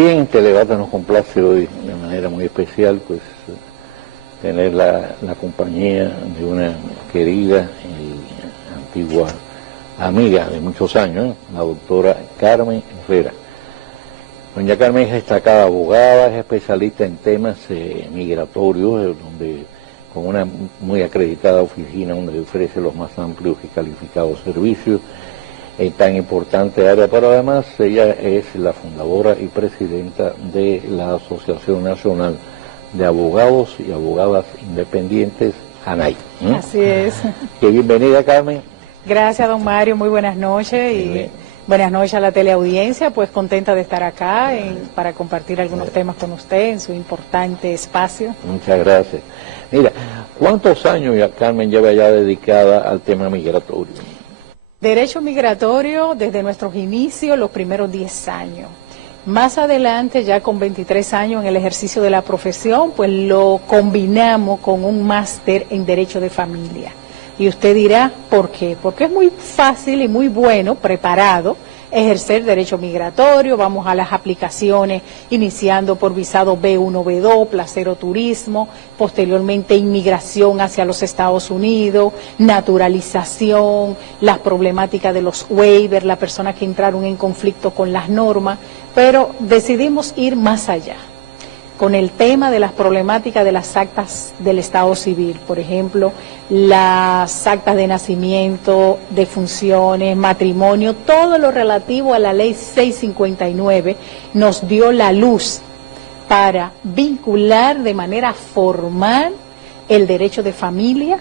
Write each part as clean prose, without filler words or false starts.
Bien, este debate nos complace hoy de manera muy especial, pues tener la compañía de una querida y antigua amiga de muchos años, la doctora Carmen Herrera. Doña Carmen es destacada abogada, es especialista en temas migratorios, donde con una muy acreditada oficina donde ofrece los más amplios y calificados servicios en tan importante área, pero además ella es la fundadora y presidenta de la Asociación Nacional de Abogados y Abogadas Independientes, ANAI. Así es. Bienvenida, Carmen. Gracias, don Mario, muy buenas noches y buenas noches a la teleaudiencia, pues contenta de estar acá para compartir algunos temas con usted en su importante espacio. Muchas gracias. Mira, ¿cuántos años ya Carmen lleva ya dedicada al tema migratorio? Derecho migratorio desde nuestros inicios, los primeros 10 años. Más adelante, ya con 23 años en el ejercicio de la profesión, pues lo combinamos con un máster en Derecho de Familia. Y usted dirá, ¿por qué? Porque es muy fácil y muy bueno, preparado, ejercer derecho migratorio. Vamos a las aplicaciones, iniciando por visado B1, B2, placero turismo, posteriormente inmigración hacia los Estados Unidos, naturalización, las problemáticas de los waivers, las personas que entraron en conflicto con las normas, pero decidimos ir más allá con el tema de las problemáticas de las actas del Estado Civil, por ejemplo, las actas de nacimiento, de funciones, matrimonio, todo lo relativo a la ley 659 nos dio la luz para vincular de manera formal el derecho de familia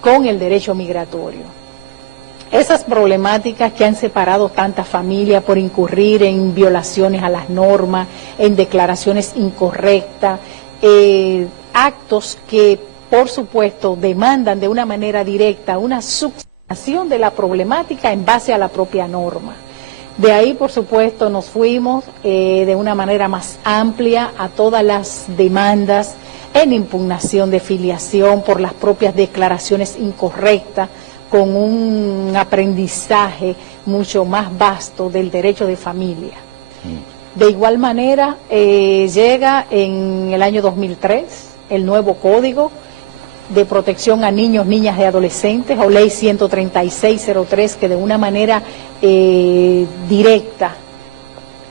con el derecho migratorio. Esas problemáticas que han separado tantas familias por incurrir en violaciones a las normas, en declaraciones incorrectas, actos que por supuesto demandan de una manera directa una subsanación de la problemática en base a la propia norma. De ahí por supuesto nos fuimos de una manera más amplia a todas las demandas en impugnación de filiación por las propias declaraciones incorrectas, con un aprendizaje mucho más vasto del derecho de familia. De igual manera, llega en el año 2003 el nuevo Código de Protección a Niños, Niñas y Adolescentes, o Ley 13603, que de una manera directa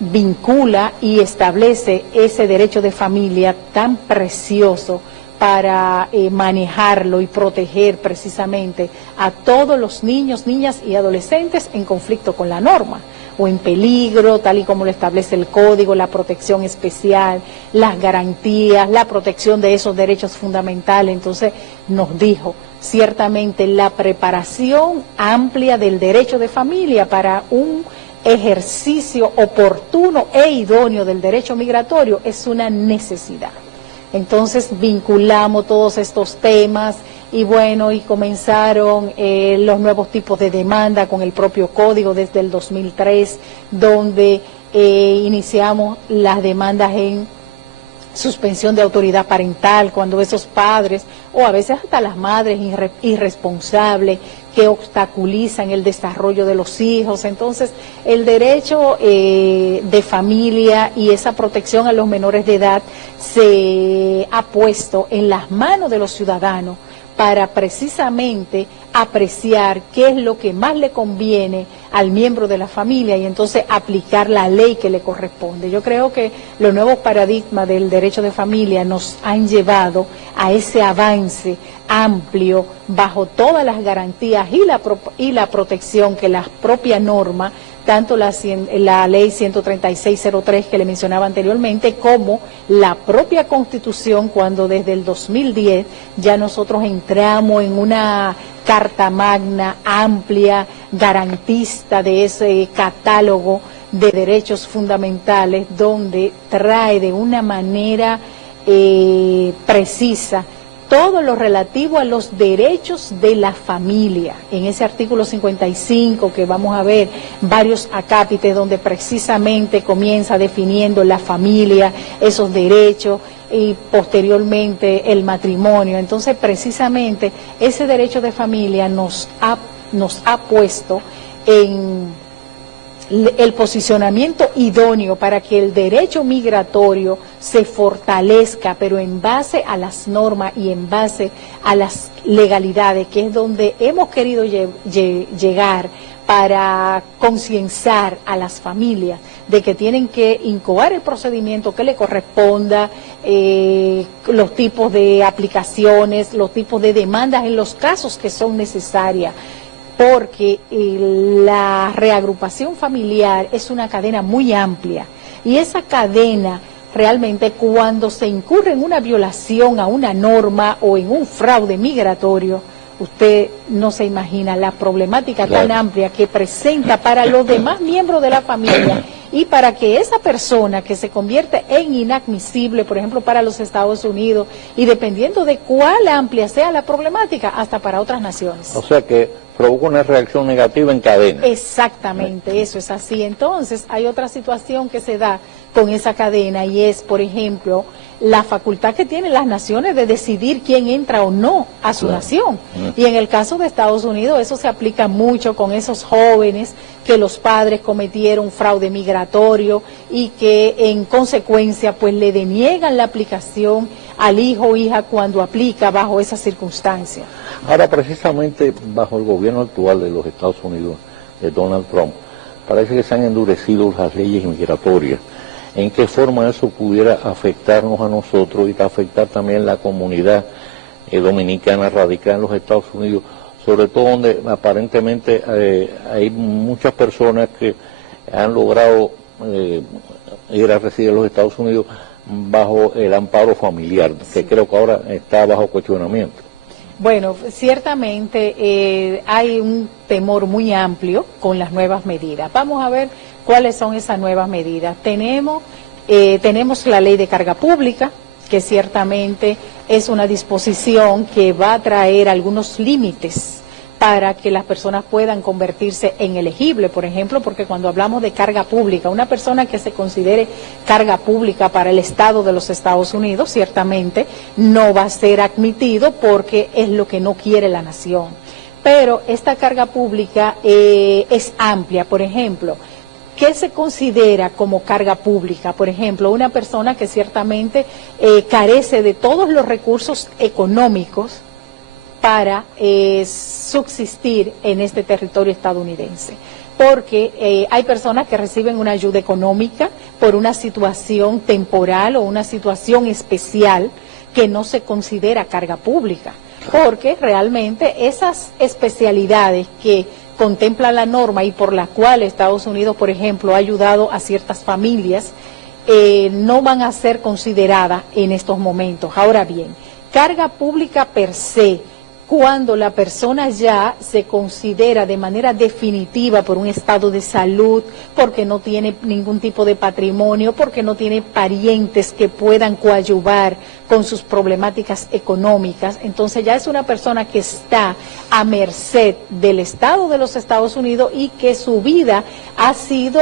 vincula y establece ese derecho de familia tan precioso para manejarlo y proteger precisamente a todos los niños, niñas y adolescentes en conflicto con la norma o en peligro, tal y como lo establece el Código, la protección especial, las garantías, la protección de esos derechos fundamentales. Entonces nos dijo, ciertamente la preparación amplia del derecho de familia para un ejercicio oportuno e idóneo del derecho migratorio es una necesidad. Entonces vinculamos todos estos temas y bueno, y comenzaron los nuevos tipos de demanda con el propio código desde el 2003, donde iniciamos las demandas en suspensión de autoridad parental, cuando esos padres, o a veces hasta las madres irresponsables, que obstaculizan el desarrollo de los hijos. Entonces, el derecho de familia y esa protección a los menores de edad se ha puesto en las manos de los ciudadanos para precisamente apreciar qué es lo que más le conviene al miembro de la familia y entonces aplicar la ley que le corresponde. Yo creo que los nuevos paradigmas del derecho de familia nos han llevado a ese avance amplio bajo todas las garantías y la protección que la propia norma, tanto la ley 13603 que le mencionaba anteriormente, como la propia Constitución, cuando desde el 2010 ya nosotros entramos en una carta magna amplia, garantista de ese catálogo de derechos fundamentales, donde trae de una manera precisa todo lo relativo a los derechos de la familia. En ese artículo 55 que vamos a ver varios acápites donde precisamente comienza definiendo la familia, esos derechos y posteriormente el matrimonio. Entonces precisamente ese derecho de familia nos ha puesto en el posicionamiento idóneo para que el derecho migratorio se fortalezca, pero en base a las normas y en base a las legalidades, que es donde hemos querido llegar para concienciar a las familias de que tienen que incoar el procedimiento que le corresponda, los tipos de aplicaciones, los tipos de demandas en los casos que son necesarias, porque la reagrupación familiar es una cadena muy amplia y esa cadena realmente cuando se incurre en una violación a una norma o en un fraude migratorio, usted no se imagina la problemática tan amplia que presenta para los demás miembros de la familia y para que esa persona que se convierte en inadmisible, por ejemplo, para los Estados Unidos, y dependiendo de cuál amplia sea la problemática, hasta para otras naciones. O sea que provoca una reacción negativa en cadena. Exactamente, eso es así. Entonces, hay otra situación que se da con esa cadena y es, por ejemplo, la facultad que tienen las naciones de decidir quién entra o no a su nación. Y en el caso de Estados Unidos eso se aplica mucho con esos jóvenes que los padres cometieron fraude migratorio y que en consecuencia pues le deniegan la aplicación al hijo o hija cuando aplica bajo esas circunstancias. Ahora, precisamente bajo el gobierno actual de los Estados Unidos, de Donald Trump, parece que se han endurecido las leyes migratorias. ¿En qué forma eso pudiera afectarnos a nosotros y afectar también la comunidad dominicana radicada en los Estados Unidos, sobre todo donde aparentemente hay muchas personas que han logrado ir a residir en los Estados Unidos bajo el amparo familiar, que creo que ahora está bajo cuestionamiento? Bueno, ciertamente hay un temor muy amplio con las nuevas medidas. Vamos a ver cuáles son esas nuevas medidas. Tenemos la ley de carga pública, que ciertamente es una disposición que va a traer algunos límites para que las personas puedan convertirse en elegibles, por ejemplo, porque cuando hablamos de carga pública, una persona que se considere carga pública para el Estado de los Estados Unidos, ciertamente no va a ser admitido porque es lo que no quiere la nación. Pero esta carga pública es amplia, por ejemplo, ¿qué se considera como carga pública? Por ejemplo, una persona que ciertamente carece de todos los recursos económicos para subsistir en este territorio estadounidense. Porque hay personas que reciben una ayuda económica por una situación temporal o una situación especial que no se considera carga pública. Porque realmente esas especialidades que contempla la norma y por la cual Estados Unidos, por ejemplo, ha ayudado a ciertas familias, no van a ser consideradas en estos momentos. Ahora bien, carga pública per se, cuando la persona ya se considera de manera definitiva por un estado de salud, porque no tiene ningún tipo de patrimonio, porque no tiene parientes que puedan coadyuvar con sus problemáticas económicas, entonces ya es una persona que está a merced del Estado de los Estados Unidos y que su vida ha sido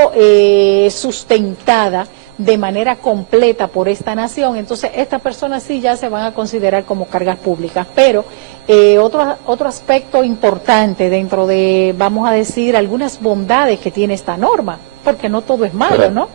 sustentada de manera completa por esta nación. Entonces estas personas sí ya se van a considerar como cargas públicas. Pero otro aspecto importante dentro de, vamos a decir, algunas bondades que tiene esta norma, porque no todo es malo, ¿no?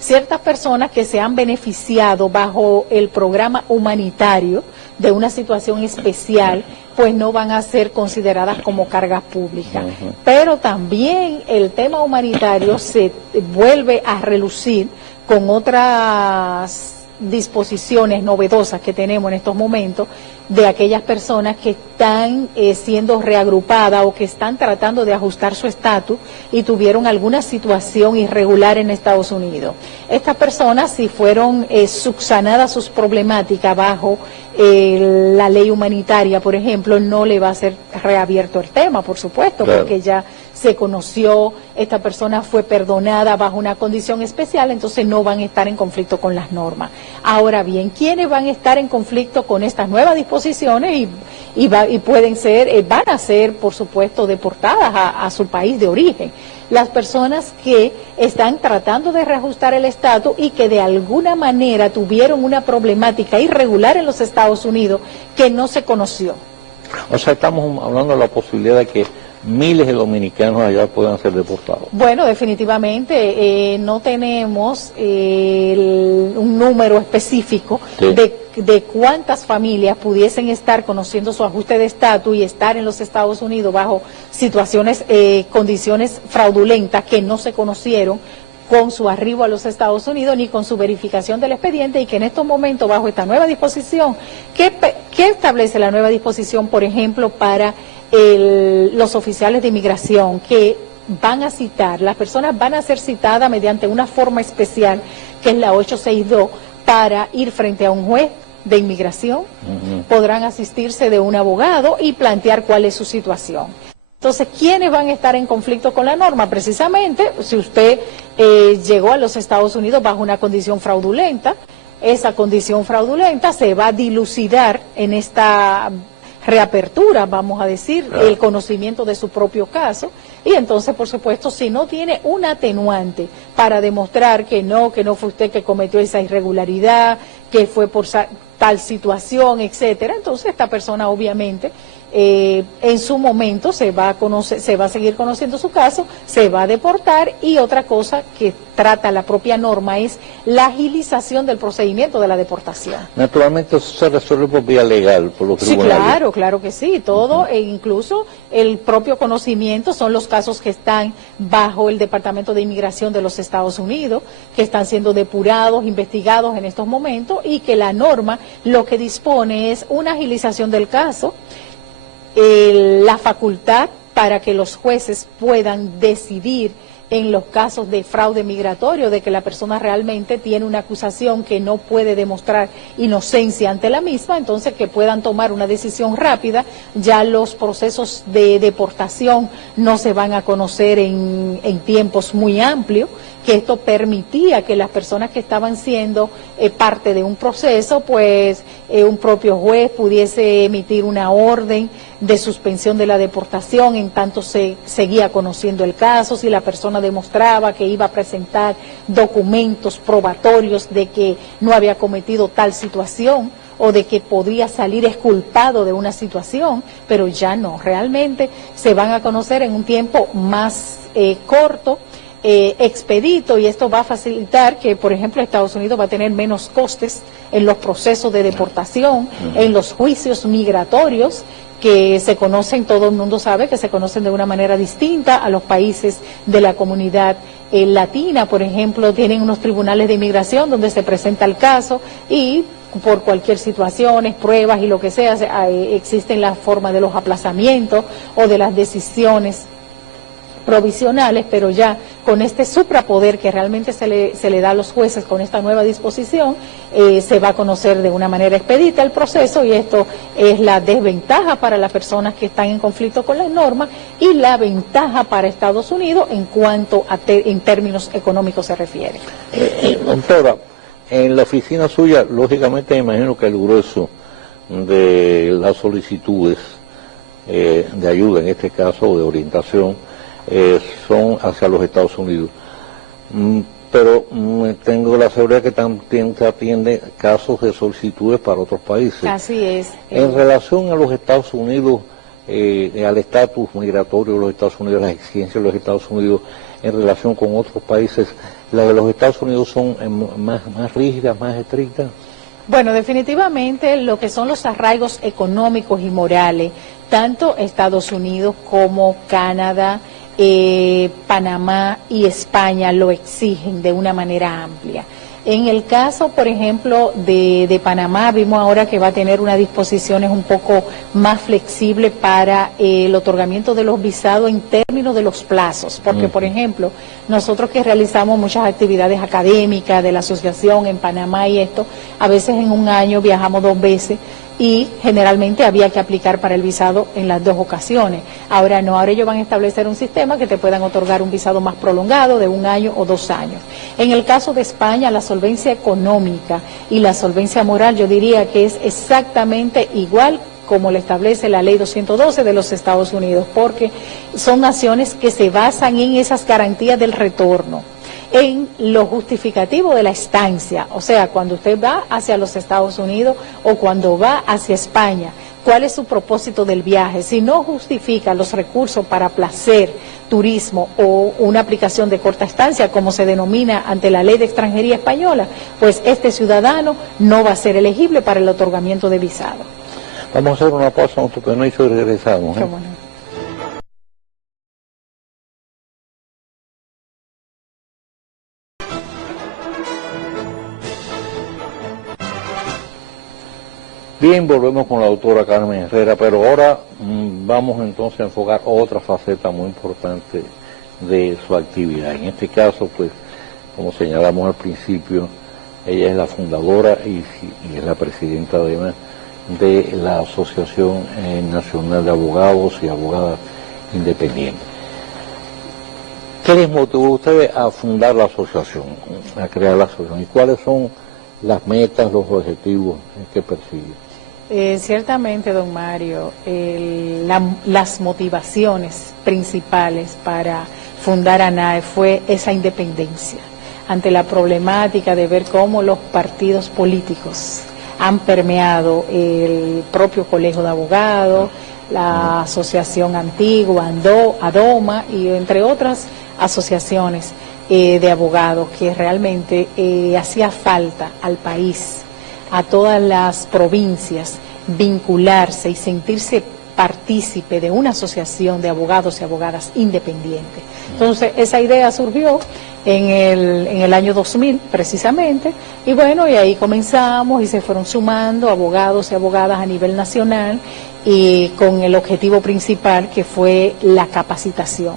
Ciertas personas que se han beneficiado bajo el programa humanitario de una situación especial, pues no van a ser consideradas como cargas públicas. Pero también el tema humanitario se vuelve a relucir con otras disposiciones novedosas que tenemos en estos momentos de aquellas personas que están siendo reagrupadas o que están tratando de ajustar su estatus y tuvieron alguna situación irregular en Estados Unidos. Estas personas, si fueron subsanadas sus problemáticas bajo la ley humanitaria, por ejemplo, no le va a ser reabierto el tema, por supuesto, claro, porque ya se conoció, esta persona fue perdonada bajo una condición especial, entonces no van a estar en conflicto con las normas. Ahora bien, ¿quiénes van a estar en conflicto con estas nuevas disposiciones y pueden ser, van a ser, por supuesto, deportadas a su país de origen? Las personas que están tratando de reajustar el estatus y que de alguna manera tuvieron una problemática irregular en los Estados Unidos que no se conoció. O sea, estamos hablando de la posibilidad de que miles de dominicanos allá puedan ser deportados? Bueno, definitivamente no tenemos un número específico Sí. de cuántas familias pudiesen estar conociendo su ajuste de estatus y estar en los Estados Unidos bajo situaciones, condiciones fraudulentas que no se conocieron con su arribo a los Estados Unidos ni con su verificación del expediente, y que en estos momentos, bajo esta nueva disposición, ¿qué establece la nueva disposición, por ejemplo, para los oficiales de inmigración que van a citar? Las personas van a ser citadas mediante una forma especial, que es la 862, para ir frente a un juez de inmigración. Podrán asistirse de un abogado y plantear cuál es su situación. Entonces, ¿quiénes van a estar en conflicto con la norma? Precisamente, si usted llegó a los Estados Unidos bajo una condición fraudulenta, esa condición fraudulenta se va a dilucidar en esta reapertura, vamos a decir, Claro. el conocimiento de su propio caso, y entonces, por supuesto, si no tiene un atenuante para demostrar que no fue usted que cometió esa irregularidad, que fue por tal situación, etcétera, entonces esta persona obviamente en su momento se va a seguir conociendo su caso, se va a deportar. Y otra cosa que trata la propia norma es la agilización del procedimiento de la deportación. Naturalmente eso se resuelve por vía legal, por los Sí, tribunales. claro que sí, todo, e incluso el propio conocimiento son los casos que están bajo el Departamento de Inmigración de los Estados Unidos, que están siendo depurados, investigados en estos momentos, y que la norma lo que dispone es una agilización del caso, la facultad para que los jueces puedan decidir en los casos de fraude migratorio, de que la persona realmente tiene una acusación que no puede demostrar inocencia ante la misma, entonces que puedan tomar una decisión rápida. Ya los procesos de deportación no se van a conocer en tiempos muy amplios, que esto permitía que las personas que estaban siendo parte de un proceso, pues un propio juez pudiese emitir una orden de suspensión de la deportación en tanto se seguía conociendo el caso, si la persona demostraba que iba a presentar documentos probatorios de que no había cometido tal situación o de que podría salir exculpado de una situación, pero ya no, realmente se van a conocer en un tiempo más corto, expedito, y esto va a facilitar que, por ejemplo, Estados Unidos va a tener menos costes en los procesos de deportación, en los juicios migratorios, que se conocen, todo el mundo sabe que se conocen de una manera distinta a los países de la comunidad latina. Por ejemplo, tienen unos tribunales de inmigración donde se presenta el caso y por cualquier situación, pruebas y lo que sea, existen las formas de los aplazamientos o de las decisiones provisionales, pero ya con este suprapoder que realmente se le da a los jueces con esta nueva disposición, se va a conocer de una manera expedita el proceso, y esto es la desventaja para las personas que están en conflicto con las normas y la ventaja para Estados Unidos en cuanto en términos económicos se refiere. Doctora, en la oficina suya, lógicamente me imagino que el grueso de las solicitudes de ayuda, en este caso de orientación, son hacia los Estados Unidos. Pero tengo la seguridad que también se atiende casos de solicitudes para otros países. Así es. En relación a los Estados Unidos, al estatus migratorio de los Estados Unidos, las exigencias de los Estados Unidos en relación con otros países, ¿las de los Estados Unidos son más rígidas, más estrictas? Bueno, definitivamente lo que son los arraigos económicos y morales, tanto Estados Unidos como Canadá, Panamá y España lo exigen de una manera amplia. En el caso, por ejemplo, de Panamá, vimos ahora que va a tener unas disposiciones un poco más flexibles para el otorgamiento de los visados en términos de los plazos, porque, por ejemplo, nosotros que realizamos muchas actividades académicas de la asociación en Panamá y esto, a veces en un año viajamos 2 veces, y generalmente había que aplicar para el visado en las 2 ocasiones. Ahora no, ahora ellos van a establecer un sistema que te puedan otorgar un visado más prolongado de 1 año o 2 años. En el caso de España, la solvencia económica y la solvencia moral, yo diría que es exactamente igual como le establece la ley 212 de los Estados Unidos, porque son naciones que se basan en esas garantías del retorno, en lo justificativo de la estancia. O sea, cuando usted va hacia los Estados Unidos o cuando va hacia España, cuál es su propósito del viaje. Si no justifica los recursos para placer, turismo o una aplicación de corta estancia, como se denomina ante la ley de extranjería española, pues este ciudadano no va a ser elegible para el otorgamiento de visado. Vamos a hacer una pausa, un toquenoizo y regresamos. ¿Cómo no? Bien, volvemos con la doctora Carmen Herrera, pero ahora vamos entonces a enfocar otra faceta muy importante de su actividad. En este caso, pues, como señalamos al principio, ella es la fundadora y es la presidenta además de la Asociación Nacional de Abogados y Abogadas Independientes. ¿Qué les motivó a ustedes a fundar la asociación, a crear la asociación? ¿Y cuáles son las metas, los objetivos que persigue? Ciertamente, don Mario, las motivaciones principales para fundar ANAE fue esa independencia ante la problemática de ver cómo los partidos políticos han permeado el propio Colegio de Abogados, la Asociación Antigua, ADOMA y entre otras asociaciones de abogados que realmente hacía falta al país, a todas las provincias, vincularse y sentirse partícipe de una asociación de abogados y abogadas independientes. Entonces, esa idea surgió en el año 2000, precisamente, y bueno, y ahí comenzamos y se fueron sumando abogados y abogadas a nivel nacional y con el objetivo principal que fue la capacitación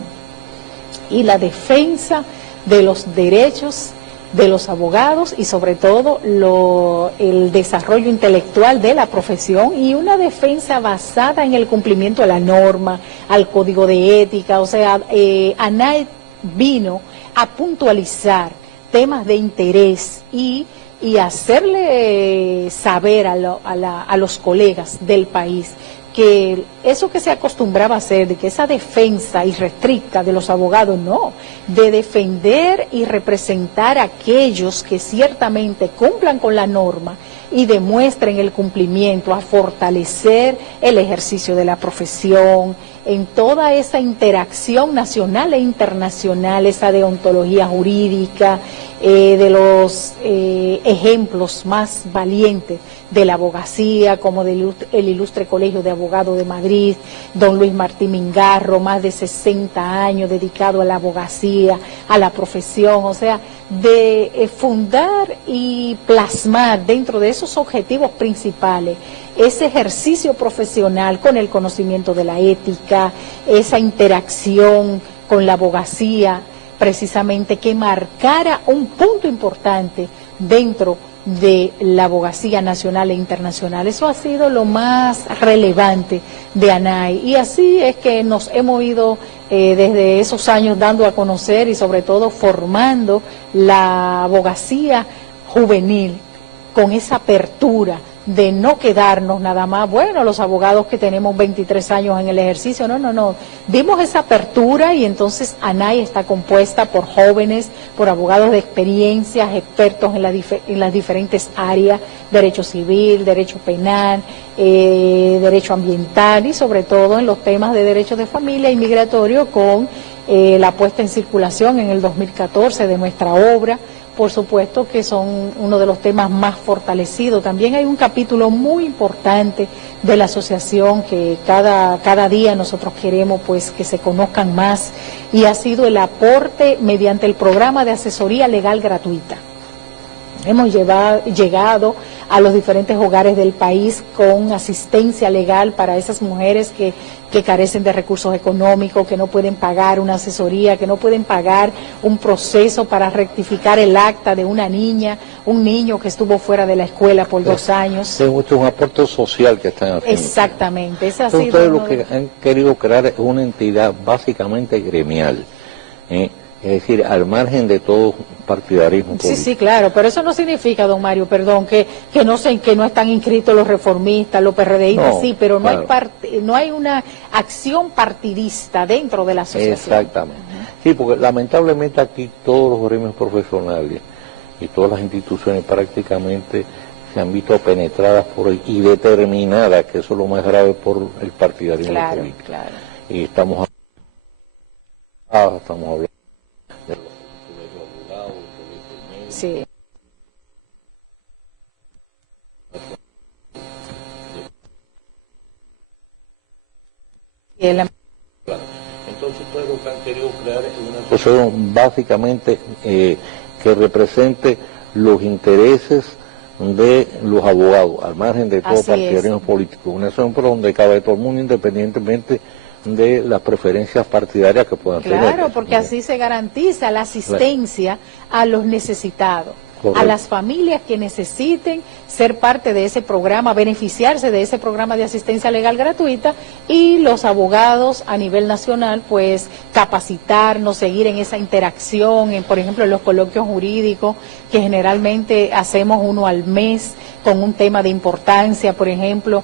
y la defensa de los derechos de los abogados y sobre todo el desarrollo intelectual de la profesión y una defensa basada en el cumplimiento de la norma, al código de ética. O sea, ANAE vino a puntualizar temas de interés y hacerle saber a los colegas del país que eso que se acostumbraba a hacer, de que esa defensa irrestricta de los abogados, no, de defender y representar a aquellos que ciertamente cumplan con la norma y demuestren el cumplimiento, a fortalecer el ejercicio de la profesión, en toda esa interacción nacional e internacional, esa deontología jurídica, de los ejemplos más valientes de la abogacía, como el Ilustre Colegio de Abogados de Madrid, don Luis Martín Mingarro, más de 60 años dedicado a la abogacía, a la profesión, o sea, de fundar y plasmar dentro de esos objetivos principales ese ejercicio profesional con el conocimiento de la ética, esa interacción con la abogacía, precisamente que marcara un punto importante dentro de la abogacía nacional e internacional. Eso ha sido lo más relevante de ANAE y así es que nos hemos ido desde esos años dando a conocer y sobre todo formando la abogacía juvenil con esa apertura de no quedarnos nada más, bueno, los abogados que tenemos 23 años en el ejercicio, no, dimos esa apertura y entonces ANAE está compuesta por jóvenes, por abogados de experiencias, expertos en las diferentes áreas, derecho civil, derecho penal, derecho ambiental y sobre todo en los temas de derecho de familia y migratorio con la puesta en circulación en el 2014 de nuestra obra. Por supuesto que son uno de los temas más fortalecidos. También hay un capítulo muy importante de la asociación que cada día nosotros queremos pues que se conozcan más y ha sido el aporte mediante el programa de asesoría legal gratuita. Hemos llegado a los diferentes hogares del país con asistencia legal para esas mujeres que carecen de recursos económicos, que no pueden pagar una asesoría, que no pueden pagar un proceso para rectificar el acta de una niña, un niño que estuvo fuera de la escuela por 2 años. Es un aporte social que están haciendo. Exactamente. Ese ha Entonces, sido ustedes lo que han querido crear es una entidad básicamente gremial, es decir, al margen de todo partidarismo político. Sí, claro, pero eso no significa, don Mario, perdón, que no están inscritos los reformistas, los PRDistas, sí, pero claro, no hay una acción partidista dentro de la asociación. Exactamente. Sí, porque lamentablemente aquí todos los gremios profesionales y todas las instituciones prácticamente se han visto penetradas y determinadas, que eso es lo más grave, por el partidarismo político. Claro. Y estamos hablando de los colegios abogados, médicos. Sí. Entonces, pues, lo que han querido crear es una asociación básicamente que represente los intereses de los abogados, al margen de todo partidarismo político. Una asociación por donde cabe todo el mundo, independientemente de las preferencias partidarias que puedan tener. Claro, porque así se garantiza la asistencia a los necesitados. Correcto. A las familias que necesiten ser parte de ese programa, beneficiarse de ese programa de asistencia legal gratuita, y los abogados a nivel nacional, pues capacitarnos, seguir en esa interacción, por ejemplo, en los coloquios jurídicos, que generalmente hacemos uno al mes, con un tema de importancia, por ejemplo,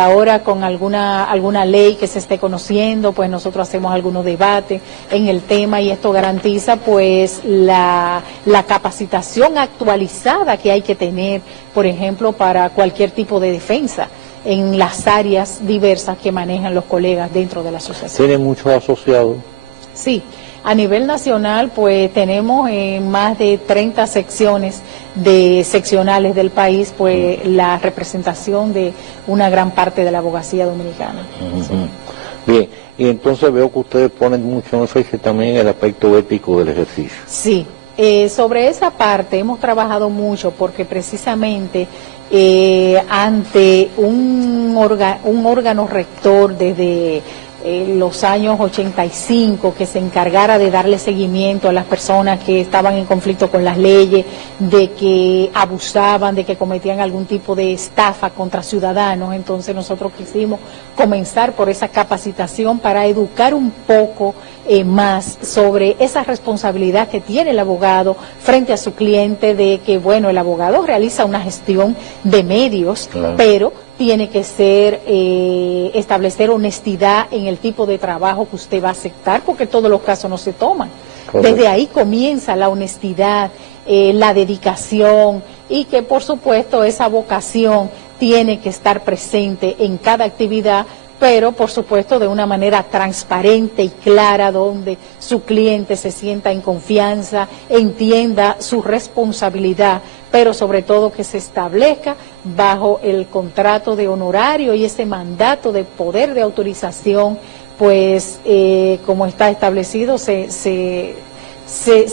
ahora con alguna ley que se esté conociendo, pues nosotros hacemos algunos debates en el tema, y esto garantiza pues la capacitación actualizada que hay que tener, por ejemplo, para cualquier tipo de defensa en las áreas diversas que manejan los colegas dentro de la asociación. ¿Tiene muchos asociados? Sí, a nivel nacional pues tenemos más de 30 secciones seccionales del país, pues la representación de una gran parte de la abogacía dominicana. Sí. Bien, y entonces veo que ustedes ponen mucho énfasis también en el aspecto ético del ejercicio. Sí, sobre esa parte hemos trabajado mucho, porque precisamente ante un órgano rector desde los años 85, que se encargara de darle seguimiento a las personas que estaban en conflicto con las leyes, de que abusaban, de que cometían algún tipo de estafa contra ciudadanos. Entonces nosotros quisimos comenzar por esa capacitación para educar un poco más sobre esa responsabilidad que tiene el abogado frente a su cliente, de que, bueno, el abogado realiza una gestión de medios, claro, pero tiene que ser, establecer honestidad en el tipo de trabajo que usted va a aceptar, porque todos los casos no se toman. Correcto. Desde ahí comienza la honestidad, la dedicación, y que por supuesto esa vocación tiene que estar presente en cada actividad, pero por supuesto de una manera transparente y clara, donde su cliente se sienta en confianza, entienda su responsabilidad, pero sobre todo que se establezca bajo el contrato de honorario y ese mandato de poder de autorización, pues como está establecido, se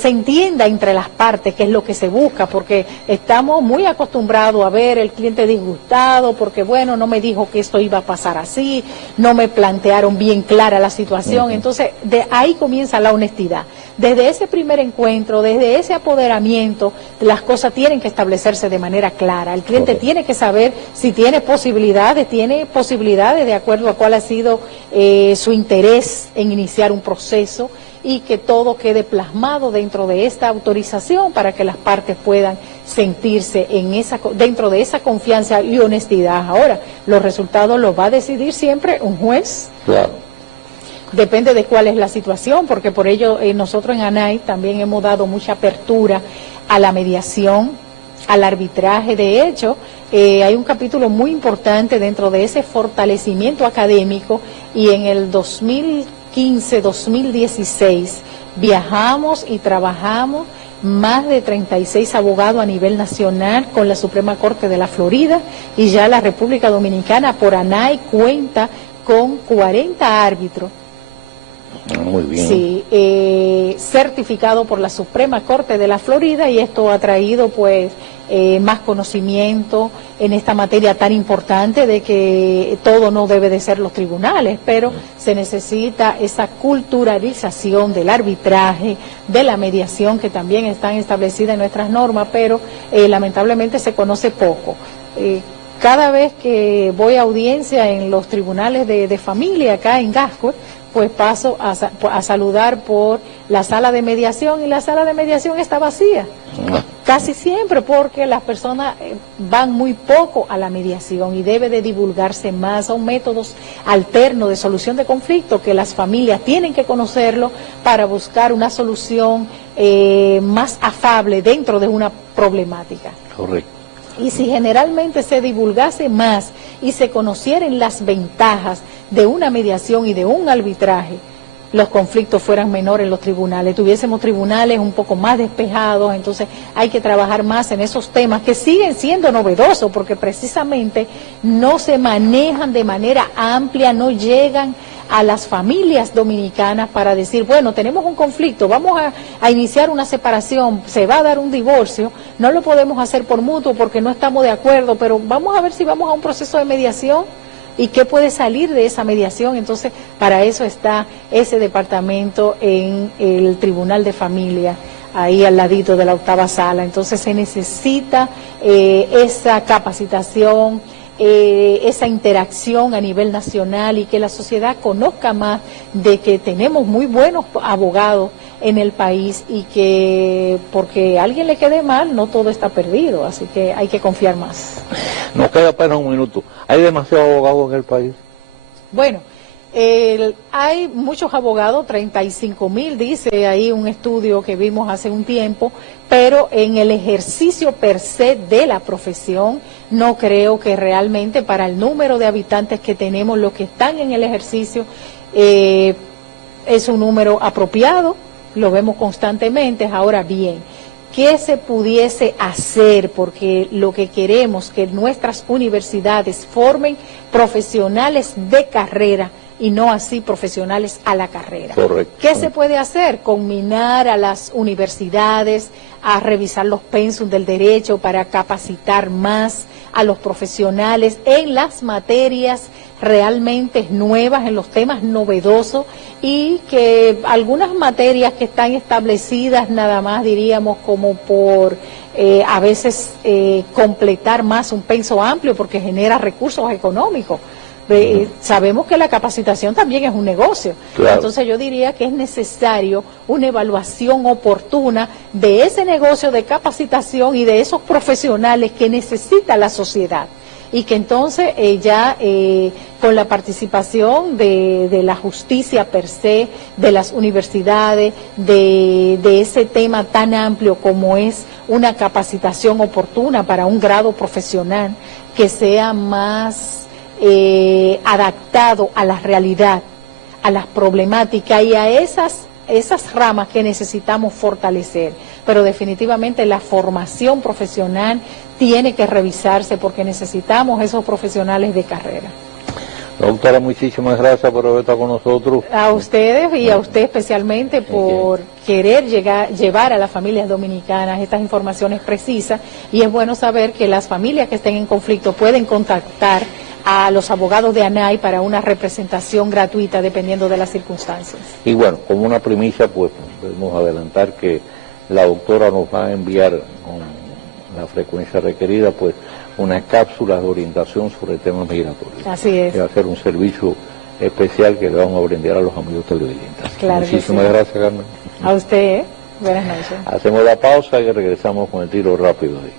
entienda entre las partes qué es lo que se busca, porque estamos muy acostumbrados a ver el cliente disgustado porque, bueno, no me dijo que esto iba a pasar así, no me plantearon bien clara la situación. Entonces, de ahí comienza la honestidad. Desde ese primer encuentro, desde ese apoderamiento, las cosas tienen que establecerse de manera clara. El cliente tiene que saber si tiene posibilidades de acuerdo a cuál ha sido su interés en iniciar un proceso, y que todo quede plasmado dentro de esta autorización para que las partes puedan sentirse dentro de esa confianza y honestidad. Ahora, los resultados los va a decidir siempre un juez. Claro. Depende de cuál es la situación, porque por ello nosotros en ANAI también hemos dado mucha apertura a la mediación, al arbitraje. De hecho, hay un capítulo muy importante dentro de ese fortalecimiento académico, y en el 2015-2016 viajamos y trabajamos más de 36 abogados a nivel nacional con la Suprema Corte de la Florida, y ya la República Dominicana por ANAI cuenta con 40 árbitros. Muy bien. Sí, certificado por la Suprema Corte de la Florida, y esto ha traído pues más conocimiento en esta materia tan importante, de que todo no debe de ser los tribunales, pero se necesita esa culturalización del arbitraje, de la mediación, que también están establecidas en nuestras normas, pero lamentablemente se conoce poco. Cada vez que voy a audiencia en los tribunales de familia acá en Gascue, pues paso a saludar por la sala de mediación, y la sala de mediación está vacía, casi siempre, porque las personas van muy poco a la mediación, y debe de divulgarse más. Son métodos alternos de solución de conflictos que las familias tienen que conocerlo para buscar una solución más afable dentro de una problemática. Correcto. Y si generalmente se divulgase más y se conocieran las ventajas de una mediación y de un arbitraje, los conflictos fueran menores en los tribunales, tuviésemos tribunales un poco más despejados. Entonces hay que trabajar más en esos temas que siguen siendo novedosos porque precisamente no se manejan de manera amplia, no llegan a las familias dominicanas para decir, bueno, tenemos un conflicto, vamos a iniciar una separación, se va a dar un divorcio, no lo podemos hacer por mutuo porque no estamos de acuerdo, pero vamos a ver si vamos a un proceso de mediación y qué puede salir de esa mediación. Entonces, para eso está ese departamento en el Tribunal de Familia, ahí al ladito de la 8ª sala. Entonces se necesita esa capacitación, esa interacción a nivel nacional y que la sociedad conozca más de que tenemos muy buenos abogados en el país y que porque a alguien le quede mal no todo está perdido, así que hay que confiar más. Nos queda apenas un minuto. ¿Hay demasiados abogados en el país? Bueno, hay muchos abogados, 35.000 dice ahí un estudio que vimos hace un tiempo, pero en el ejercicio per se de la profesión no creo que realmente para el número de habitantes que tenemos, los que están en el ejercicio, es un número apropiado, lo vemos constantemente. Ahora bien, ¿qué se pudiese hacer? Porque lo que queremos es que nuestras universidades formen profesionales de carrera y no así profesionales a la carrera. Correcto. ¿Qué se puede hacer? Combinar a las universidades a revisar los pensum del derecho para capacitar más a los profesionales en las materias realmente nuevas, en los temas novedosos, y que algunas materias que están establecidas nada más diríamos como por a veces completar más un penso amplio porque genera recursos económicos. Sabemos que la capacitación también es un negocio, claro. Entonces yo diría que es necesario una evaluación oportuna de ese negocio de capacitación y de esos profesionales que necesita la sociedad, y que entonces con la participación de la justicia per se, de las universidades, de ese tema tan amplio como es una capacitación oportuna para un grado profesional que sea más adaptado a la realidad, a las problemáticas y a esas ramas que necesitamos fortalecer. Pero definitivamente la formación profesional tiene que revisarse porque necesitamos esos profesionales de carrera. Doctora, muchísimas gracias por haber estado con nosotros. A ustedes y a usted especialmente por querer llevar a las familias dominicanas estas informaciones precisas, y es bueno saber que las familias que estén en conflicto pueden contactar a los abogados de ANAI para una representación gratuita dependiendo de las circunstancias. Y bueno, como una primicia, pues podemos adelantar que la doctora nos va a enviar con la frecuencia requerida, pues, unas cápsulas de orientación sobre temas migratorios. Así es. Que va a ser un servicio especial que le vamos a brindar a los amigos televidentes. Claro. Muchísimas gracias, Carmen. A usted, buenas noches. Hacemos la pausa y regresamos con el tiro rápido ahí.